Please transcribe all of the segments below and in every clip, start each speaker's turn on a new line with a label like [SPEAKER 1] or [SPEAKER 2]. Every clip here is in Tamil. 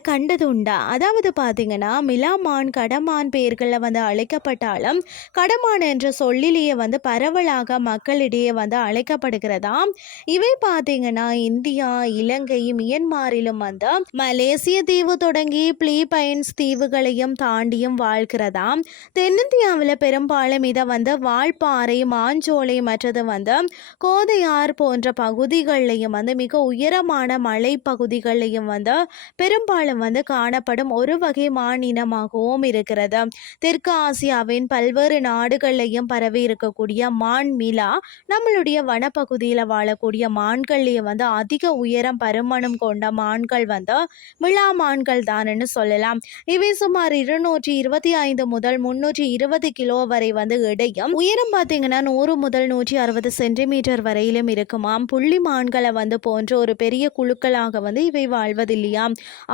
[SPEAKER 1] கண்டது உண்டா? அதாவது பார்த்தீங்கன்னா மிலாமான் கடமான் பெயர்களில் வந்து அழைக்கப்பட்டாலும் கடமான் என்ற சொல்லிலேயே வந்து பரவலாக மக்களிடையே வந்து அழைக்கப்படுகிறதாம் இவை பார்த்தீங்கன்னா இந்தியா இலங்கை மியன்மாரிலும் வந்து மலேசிய தீவு தொடங்கி பிலிப்பைன்ஸ் தீவுகளையும் தாண்டியும் வாழ்கிறதா? தென்னிந்தியாவில் பெரும்பாலும் இதை வந்து வால்பாறை மாஞ்சோலை மற்றது வந்து கோதையார் போன்ற பகுதிகளிலையும் வந்து மிக உயரமான மலை வந்து பெரும்பாலும் வந்து காணப்படும் ஒரு வகை மானினமாகவும் இருக்கிறது. தெற்கு ஆசியாவின் பல்வேறு நாடுகள்லையும் பரவி இருக்கக்கூடிய மான் மிலா நம்மளுடைய வனப்பகுதியில் வாழக்கூடிய மான்கள்லேயே வந்து அதிக உயரம் பருமனும் கொண்ட மான்கள் வந்து மிலா மான்கள் தான்னு சொல்லலாம். இவை சுமார் இருநூற்றி இருபத்தி ஐந்து முதல் முன்னூற்றி இருபது கிலோ வரை வந்து இடையும் உயரம் பார்த்தீங்கன்னா நூறு முதல் நூற்றி அறுபது சென்டிமீட்டர் வரையிலும் இருக்குமாம். புள்ளி மான்களை வந்து போன்ற ஒரு பெரிய குழுக்களாக வந்து இவை வாழ்வதில்லையா?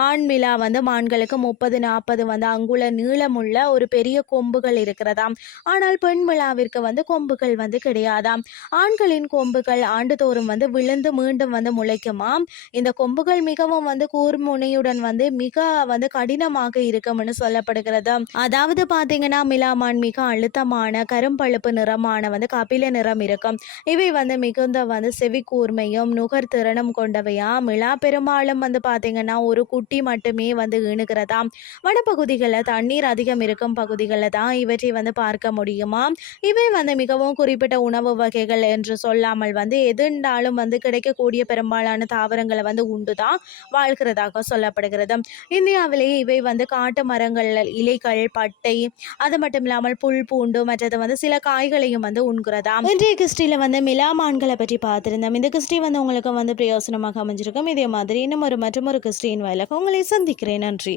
[SPEAKER 1] ஆண் மிலா வந்து மான்களுக்கு முப்பது நாற்பது வந்து அங்குல நீளமுள்ள ஒரு பெரிய கொம்புகள் இருக்கிறதாம். ஆனால் பெண் மிலாவிற்கு வந்து கொம்புகள் வந்து கிடையாதாம். ஆண்களின் கொம்புகள் ஆண்டுதோறும் வந்து விழுந்து மீண்டும் வந்து முளைக்குமாம். இந்த கொம்புகள் மிகவும் வந்து கூர்முனையுடன் வந்து மிக வந்து கடினமாக இருக்கும்னு சொல்லப்படுகிறது. அதாவது பார்த்தீங்கன்னா மிலாமான் மிக அழுத்தமான கரும்பழுப்பு நிறமான வந்து கபில நிறம் இருக்கும். இவை வந்து மிகுந்த வந்து செவி கூர்மையும் நுகர் திறனும் கொண்டவையா மிலா பெரும்பாலும் வந்து பார்த்தீங்கன்னா ஒரு குட்டி மட்டுமே வந்து ஈணுகிறதாம் வனப்பகுதிகளில் தண்ணீர் அதிகம் இருக்கும் பகுதிகளில் தான் இவற்றை வந்து பார்க்க முடியுமா? இவை வந்து மிகவும் குறிப்பிட்ட உணவு வகைகள் என்று சொல்லாமல் வந்து எதுண்டாலும் வந்து கிடைக்கக்கூடிய பெரும்பாலான தாவரங்களை வந்து உண்டு தான் வாழ்கிறதாக சொல்லப்படுகிறது. இந்தியாவிலேயே இவை வந்து காட்டு மரங்கள் இலைகள் பட்டை அது மட்டும் இல்லாமல் புல் பூண்டு மற்றது வந்து சில காய்களையும் வந்து உண்கிறதாம் இன்றைய கிறிஸ்டியில் வந்து மிலாமான்களை பற்றி பார்த்துருந்தோம். இந்த கிறிஸ்டி வந்து உங்களுக்கு வந்து பிரயோசனமாக அமைஞ்சிருக்கும். இதே மாதிரி இன்னும் ஒரு மற்றும் ஒரு கிறிஸ்டின் வயலாக உங்களை சந்திக்கிறேன். நன்றி.